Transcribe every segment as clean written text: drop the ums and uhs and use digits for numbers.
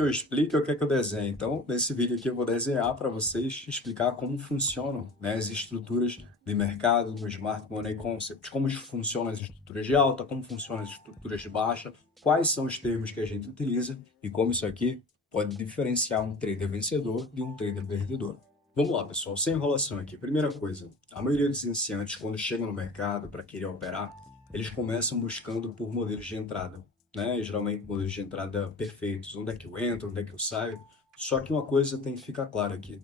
que eu explique ou quer que eu desenhe? Então, nesse vídeo aqui eu vou desenhar para vocês explicar como funcionam, né, as estruturas de mercado no Smart Money Concept, como funcionam as estruturas de alta, como funcionam as estruturas de baixa, quais são os termos que a gente utiliza e como isso aqui pode diferenciar um trader vencedor de um trader perdedor. Vamos lá, pessoal, sem enrolação aqui. Primeira coisa, a maioria dos iniciantes, quando chegam no mercado para querer operar, eles começam buscando por modelos de entrada, né? Geralmente modelos de entrada perfeitos, onde é que eu entro, onde é que eu saio. Só que uma coisa tem que ficar clara aqui.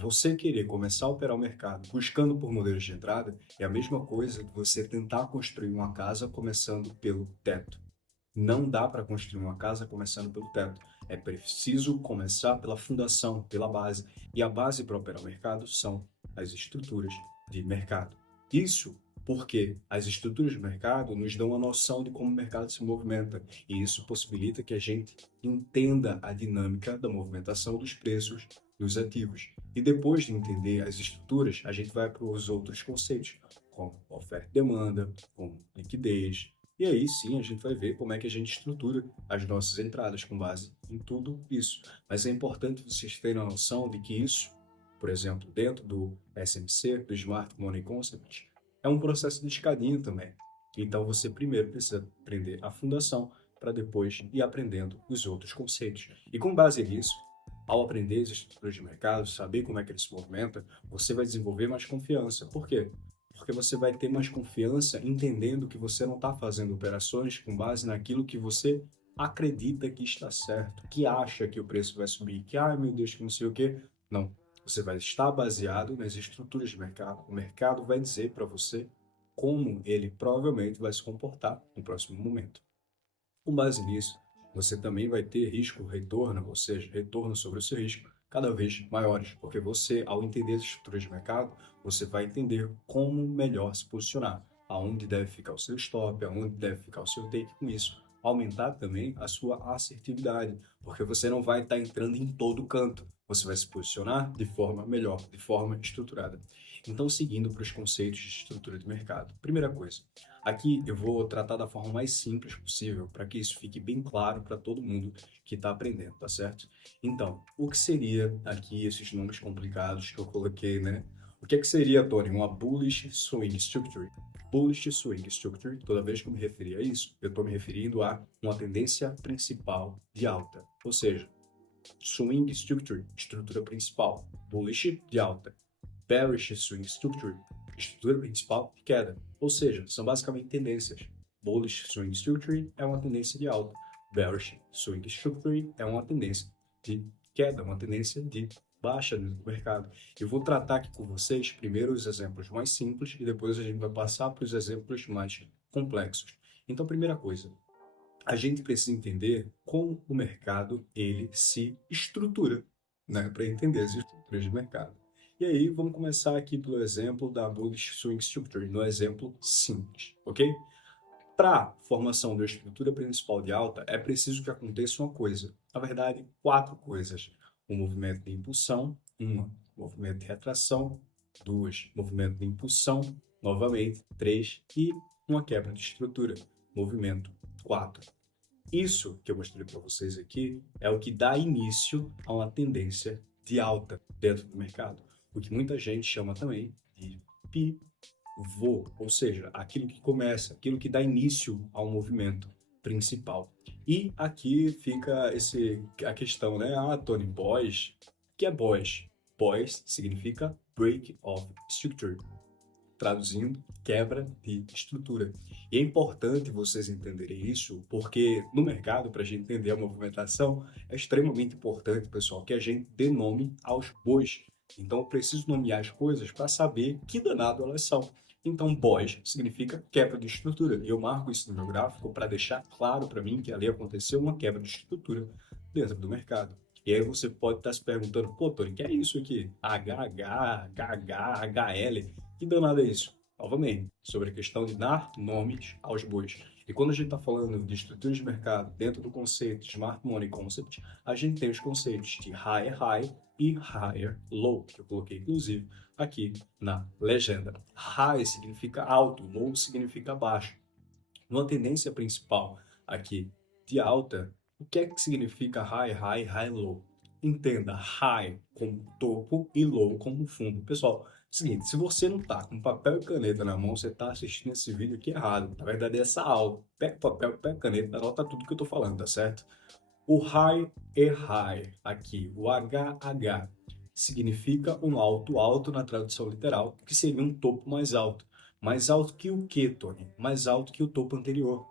Você querer começar a operar o mercado buscando por modelos de entrada é a mesma coisa que você tentar construir uma casa começando pelo teto. Não dá para construir uma casa começando pelo teto. É preciso começar pela fundação, pela base. E a base para operar o mercado são as estruturas de mercado. Isso porque as estruturas de mercado nos dão uma noção de como o mercado se movimenta. E isso possibilita que a gente entenda a dinâmica da movimentação dos preços dos ativos. E depois de entender as estruturas, a gente vai para os outros conceitos, como oferta e demanda, como liquidez, e aí sim a gente vai ver como é que a gente estrutura as nossas entradas com base em tudo isso. Mas é importante vocês terem a noção de que isso, por exemplo, dentro do SMC, do Smart Money Concept, é um processo de escadinha também. Então você primeiro precisa aprender a fundação para depois ir aprendendo os outros conceitos. E com base nisso, ao aprender as estruturas de mercado, saber como é que ele se movimenta, você vai desenvolver mais confiança. Por quê? Porque você vai ter mais confiança entendendo que você não está fazendo operações com base naquilo que você acredita que está certo, que acha que o preço vai subir, que, ai meu Deus, que não sei o quê. Não. Você vai estar baseado nas estruturas de mercado. O mercado vai dizer para você como ele provavelmente vai se comportar no próximo momento. Com base nisso, você também vai ter risco-retorno, ou seja, retorno sobre o seu risco, cada vez maiores, porque você, ao entender as estruturas de mercado, você vai entender como melhor se posicionar, aonde deve ficar o seu stop, aonde deve ficar o seu take com isso. Aumentar também a sua assertividade, porque você não vai estar entrando em todo canto, você vai se posicionar de forma melhor, de forma estruturada. Então, seguindo para os conceitos de estrutura de mercado. Primeira coisa, aqui eu vou tratar da forma mais simples possível para que isso fique bem claro para todo mundo que está aprendendo, tá certo? Então, o que seria aqui esses nomes complicados que eu coloquei, né? O que é que seria, Tony, uma Bullish Swing Structure? Bullish Swing Structure, toda vez que eu me referir a isso, eu estou me referindo a uma tendência principal de alta. Ou seja, Swing Structure, estrutura principal. Bullish de alta. Bearish Swing Structure, estrutura principal de queda. Ou seja, são basicamente tendências. Bullish Swing Structure é uma tendência de alta. Bearish Swing Structure é uma tendência de queda, uma tendência de baixa no mercado. Eu vou tratar aqui com vocês primeiro os exemplos mais simples e depois a gente vai passar para os exemplos mais complexos. Então, primeira coisa, a gente precisa entender como o mercado ele se estrutura, né, para entender as estruturas de mercado. E aí, vamos começar aqui pelo exemplo da Bullish Swing Structure, no exemplo simples, ok? Para a formação da estrutura principal de alta, é preciso que aconteça uma coisa, na verdade, quatro coisas. Um movimento de impulsão, uma, movimento de retração, duas, movimento de impulsão, novamente, três, e uma quebra de estrutura, movimento 4. Isso que eu mostrei para vocês aqui é o que dá início a uma tendência de alta dentro do mercado, o que muita gente chama também de pivô, ou seja, aquilo que começa, aquilo que dá início ao movimento principal. E aqui fica a questão, né? Ah, Tony, BOS, o que é BOS? BOS significa Break of Structure, traduzindo, quebra de estrutura. E é importante vocês entenderem isso, porque no mercado, para a gente entender a movimentação, é extremamente importante, pessoal, que a gente dê nome aos bois. Então, eu preciso nomear as coisas para saber que danado elas são. Então, BOS significa quebra de estrutura. E eu marco isso no meu gráfico para deixar claro para mim que ali aconteceu uma quebra de estrutura dentro do mercado. E aí você pode estar se perguntando, pô, Tony, o que é isso aqui? HH, HH, HL, que danado é isso? Novamente, sobre a questão de dar nomes aos bois. E quando a gente está falando de estruturas de mercado dentro do conceito de Smart Money Concept, a gente tem os conceitos de Higher High e Higher Low, que eu coloquei inclusive aqui na legenda. High significa alto, Low significa baixo. Uma tendência principal aqui de alta O que é que significa high, high, high, low? Entenda high como topo e low como fundo. Pessoal, seguinte, se você não tá com papel e caneta na mão, você tá assistindo esse vídeo aqui errado. Na verdade, essa aula. Pega papel, pega caneta, anota tudo que eu tô falando, tá certo? O high é high aqui, o HH significa um alto, alto na tradução literal, que seria um topo mais alto. Mais alto que o quê, Tony? Mais alto que o topo anterior.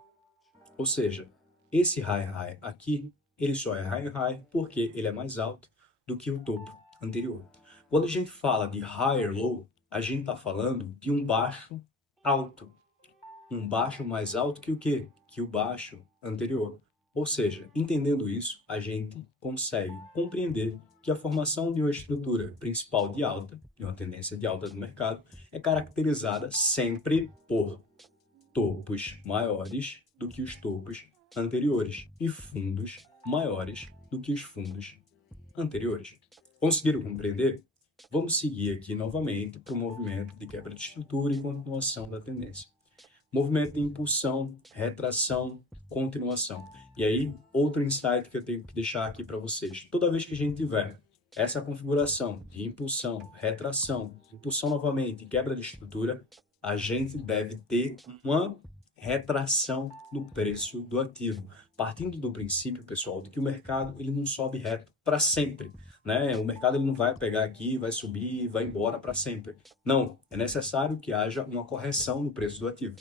Ou seja, esse high high aqui, ele só é high high porque ele é mais alto do que o topo anterior. Quando a gente fala de higher low, a gente está falando de um baixo alto. Um baixo mais alto que o quê? Que o baixo anterior. Ou seja, entendendo isso, a gente consegue compreender que a formação de uma estrutura principal de alta, de uma tendência de alta do mercado, é caracterizada sempre por topos maiores do que os topos anteriores e fundos maiores do que os fundos anteriores. Conseguiram compreender? Vamos seguir aqui novamente para o movimento de quebra de estrutura e continuação da tendência. Movimento de impulsão, retração, continuação. E aí, outro insight que eu tenho que deixar aqui para vocês. Toda vez que a gente tiver essa configuração de impulsão, retração, impulsão novamente, quebra de estrutura, a gente deve ter uma retração no preço do ativo. Partindo do princípio, pessoal, de que o mercado ele não sobe reto para sempre, né? O mercado ele não vai pegar aqui, vai subir e vai embora para sempre. Não, é necessário que haja uma correção no preço do ativo.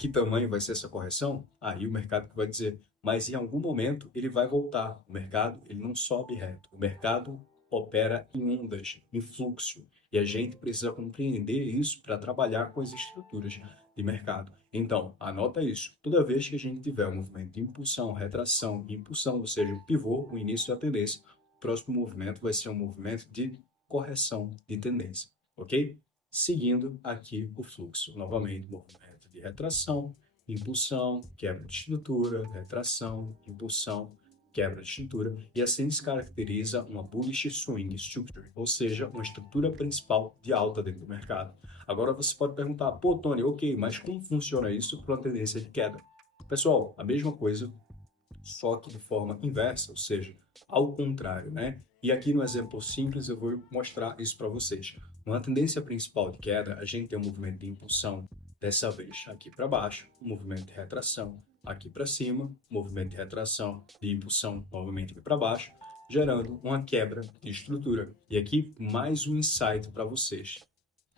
Que tamanho vai ser essa correção? Aí o mercado que vai dizer. Mas em algum momento ele vai voltar. O mercado ele não sobe reto. O mercado opera em ondas, em fluxo. E a gente precisa compreender isso para trabalhar com as estruturas de mercado. Então, anota isso. Toda vez que a gente tiver um movimento de impulsão, retração, impulsão, ou seja, um pivô, o início da tendência, o próximo movimento vai ser um movimento de correção de tendência, ok? Seguindo aqui o fluxo. Novamente, movimento de retração, impulsão, quebra de estrutura, retração, impulsão, quebra de estrutura, e assim se caracteriza uma bullish swing structure, ou seja, uma estrutura principal de alta dentro do mercado. Agora você pode perguntar, pô, Tony, ok, mas como funciona isso para uma tendência de queda? Pessoal, a mesma coisa, só que de forma inversa, ou seja, ao contrário, né? E aqui no exemplo simples eu vou mostrar isso para vocês. Uma tendência principal de queda, a gente tem um movimento de impulsão, dessa vez aqui para baixo, um movimento de retração aqui para cima, um movimento de retração, de impulsão novamente aqui para baixo, gerando uma quebra de estrutura. E aqui mais um insight para vocês.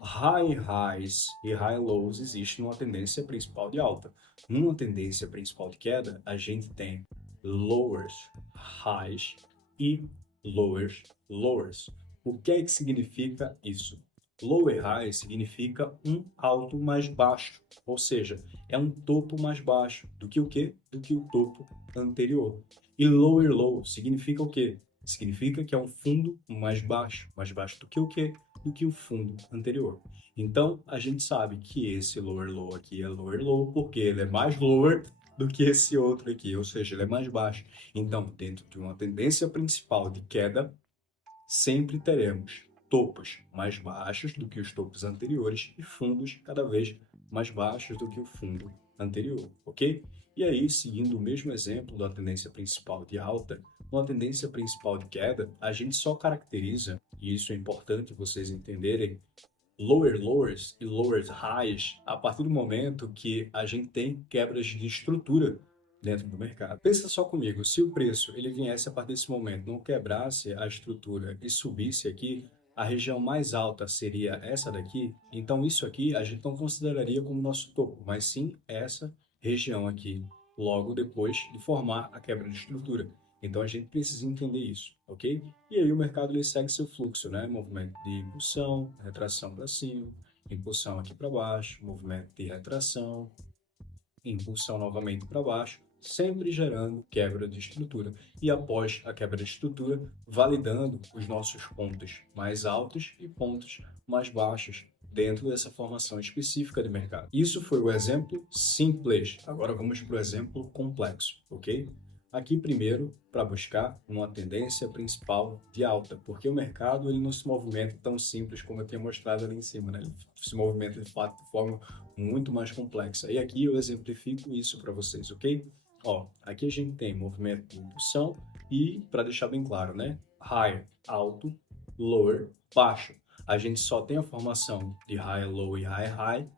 High highs e high lows existem numa tendência principal de alta. Numa tendência principal de queda, a gente tem lowers highs e lowers lowers. O que é que significa isso? Lower high significa um alto mais baixo, ou seja, é um topo mais baixo do que o quê? Do que o topo anterior. E lower low significa o quê? Significa que é um fundo mais baixo do que o quê? Do que o fundo anterior. Então, a gente sabe que esse lower low aqui é lower low porque ele é mais lower do que esse outro aqui, ou seja, ele é mais baixo. Então, dentro de uma tendência principal de queda, sempre teremos topos mais baixos do que os topos anteriores e fundos cada vez mais baixos do que o fundo anterior, ok? E aí, seguindo o mesmo exemplo da tendência principal de alta, uma tendência principal de queda, a gente só caracteriza, e isso é importante vocês entenderem, lower lowers e lower highs a partir do momento que a gente tem quebras de estrutura dentro do mercado. Pensa só comigo, se o preço ele viesse a partir desse momento, não quebrasse a estrutura e subisse aqui, a região mais alta seria essa daqui, então isso aqui a gente não consideraria como nosso topo, mas sim essa região aqui, logo depois de formar a quebra de estrutura. Então a gente precisa entender isso, ok? E aí o mercado ele segue seu fluxo, né? Movimento de impulsão, retração para cima, impulsão aqui para baixo, movimento de retração, impulsão novamente para baixo, sempre gerando quebra de estrutura. E após a quebra de estrutura, validando os nossos pontos mais altos e pontos mais baixos dentro dessa formação específica de mercado. Isso foi o exemplo simples. Agora vamos para o exemplo complexo, ok? Aqui primeiro para buscar uma tendência principal de alta, porque o mercado ele não se movimenta tão simples como eu tinha mostrado ali em cima, né? Ele se movimenta de fato de forma muito mais complexa. E aqui eu exemplifico isso para vocês, ok? Ó, aqui a gente tem movimento de impulsão e, para deixar bem claro, né? Higher, alto, lower, baixo. A gente só tem a formação de high, low e high, high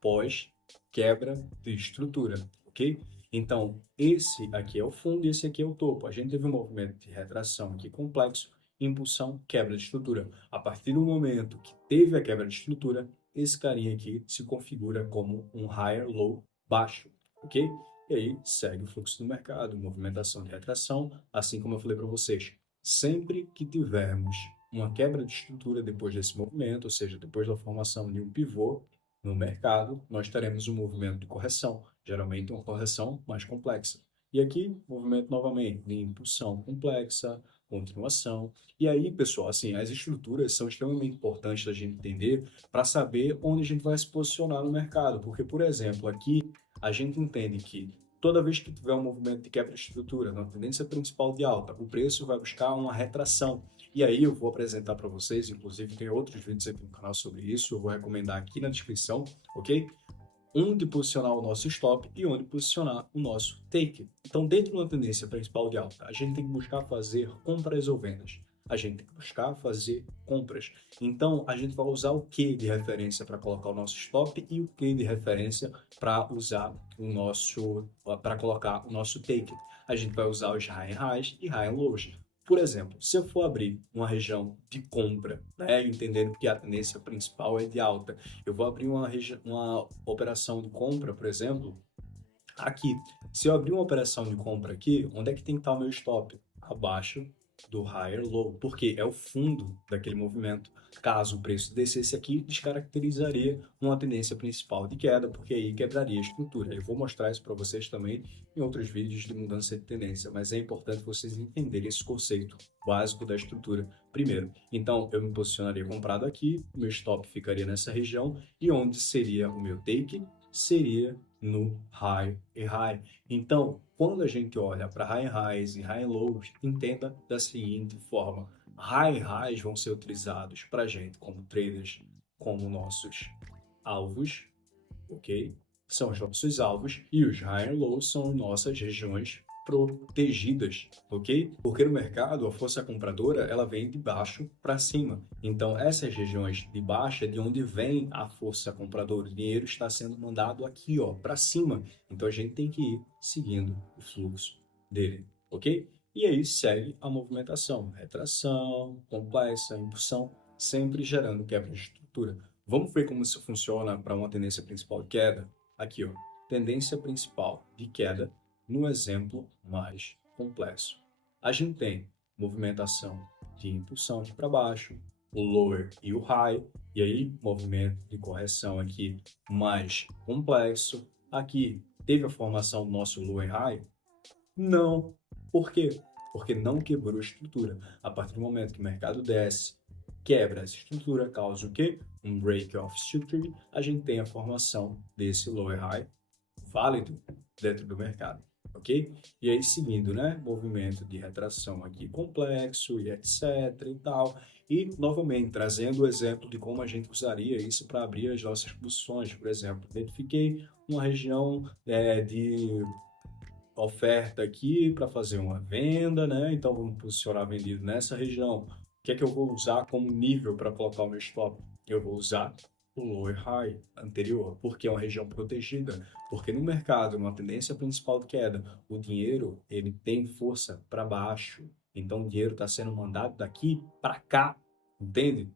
pós quebra de estrutura, ok? Então, esse aqui é o fundo e esse aqui é o topo. A gente teve um movimento de retração aqui complexo, impulsão, quebra de estrutura. A partir do momento que teve a quebra de estrutura, esse carinha aqui se configura como um higher, low, baixo, ok? E aí segue o fluxo do mercado, movimentação de retração, assim como eu falei para vocês. Sempre que tivermos uma quebra de estrutura depois desse movimento, ou seja, depois da formação de um pivô no mercado, nós teremos um movimento de correção, geralmente uma correção mais complexa. E aqui, movimento novamente de impulsão complexa, continuação. E aí, pessoal, assim, as estruturas são extremamente importantes da gente entender para saber onde a gente vai se posicionar no mercado. Porque, por exemplo, aqui a gente entende que toda vez que tiver um movimento de quebra de estrutura, na tendência principal de alta, o preço vai buscar uma retração. E aí eu vou apresentar para vocês, inclusive tem outros vídeos aqui no canal sobre isso, eu vou recomendar aqui na descrição, ok? Onde posicionar o nosso stop e onde posicionar o nosso take. Então, dentro de uma tendência principal de alta, a gente tem que buscar fazer compras ou vendas. A gente tem que buscar fazer compras. Então, a gente vai usar o que de referência para colocar o nosso stop e o que de referência para usar para colocar o nosso take. A gente vai usar os high highs e high lows. Por exemplo, se eu for abrir uma região de compra, né, entendendo que a tendência principal é de alta, eu vou abrir uma operação de compra, por exemplo, aqui. Se eu abrir uma operação de compra aqui, onde é que tem que estar o meu stop? Abaixo do higher low, porque é o fundo daquele movimento. Caso o preço descesse aqui, descaracterizaria uma tendência principal de queda, porque aí quebraria a estrutura. Eu vou mostrar isso para vocês também em outros vídeos de mudança de tendência, mas é importante vocês entenderem esse conceito básico da estrutura primeiro. Então, eu me posicionaria comprado aqui, o meu stop ficaria nessa região, e onde seria o meu take? Seria no high e high. Então, quando a gente olha para high highs e high lows, entenda da seguinte forma: high highs vão ser utilizados para a gente como traders, como nossos alvos, ok? São os nossos alvos e os high and lows são nossas regiões protegidas, ok? Porque no mercado a força compradora ela vem de baixo para cima. Então essas regiões de baixo é de onde vem a força compradora. O dinheiro está sendo mandado aqui, ó, para cima. Então a gente tem que ir seguindo o fluxo dele, ok? E aí segue a movimentação, retração, complexa, impulsão, sempre gerando quebra de estrutura. Vamos ver como isso funciona para uma tendência principal de queda? Aqui, ó, tendência principal de queda no exemplo mais complexo. A gente tem movimentação de impulsão aqui para baixo, o lower e o high, e aí movimento de correção aqui mais complexo. Aqui teve a formação do nosso lower high? Não. Por quê? Porque não quebrou a estrutura. A partir do momento que o mercado desce, quebra essa estrutura, causa o quê? Um break of structure, a gente tem a formação desse lower high válido dentro do mercado, ok? E aí seguindo, né, movimento de retração aqui complexo e etc e tal, e novamente trazendo o exemplo de como a gente usaria isso para abrir as nossas posições, por exemplo, identifiquei uma região de oferta aqui para fazer uma venda, né? Então vamos posicionar vendido nessa região. O que é que eu vou usar como nível para colocar o meu stop? Eu vou usar o lower high anterior, porque é uma região protegida, porque no mercado, numa tendência principal de queda, o dinheiro ele tem força para baixo, então o dinheiro está sendo mandado daqui para cá, entende?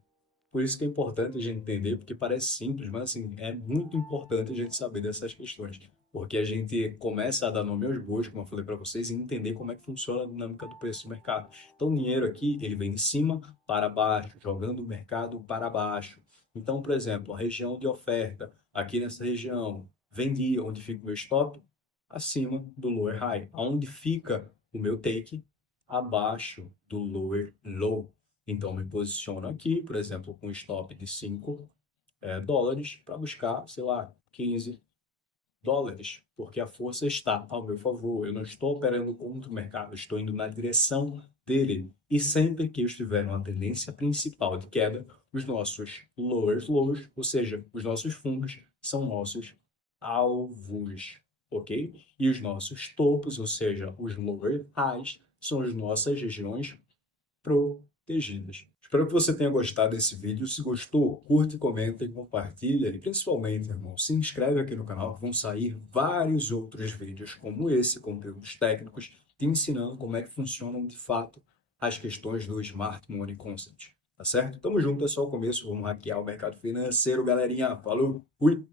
Por isso que é importante a gente entender, porque parece simples, mas assim, é muito importante a gente saber dessas questões, porque a gente começa a dar nome aos bois, como eu falei para vocês, e entender como é que funciona a dinâmica do preço do mercado. Então, o dinheiro aqui, ele vem de cima para baixo, jogando o mercado para baixo. Então, por exemplo, a região de oferta, aqui nessa região, vendi, onde fica o meu stop? Acima do lower high. Aonde fica o meu take? Abaixo do lower low. Então, me posiciono aqui, por exemplo, com um stop de 5 dólares para buscar, sei lá, 15 dólares, porque a força está ao meu favor. Eu não estou operando contra o mercado, estou indo na direção dele. E sempre que eu estiver numa tendência principal de queda, os nossos lowers lows, ou seja, os nossos fundos, são nossos alvos. ok? E os nossos topos, ou seja, os lower highs, são as nossas regiões protegidas. Espero que você tenha gostado desse vídeo. Se gostou, curte, comenta e compartilha. E principalmente, irmão, se inscreve aqui no canal. Vão sair vários outros vídeos como esse, conteúdos técnicos, te ensinando como é que funcionam de fato as questões do Smart Money Concept. Tá certo? Tamo junto, é só o começo. Vamos hackear o mercado financeiro, galerinha. Falou, fui!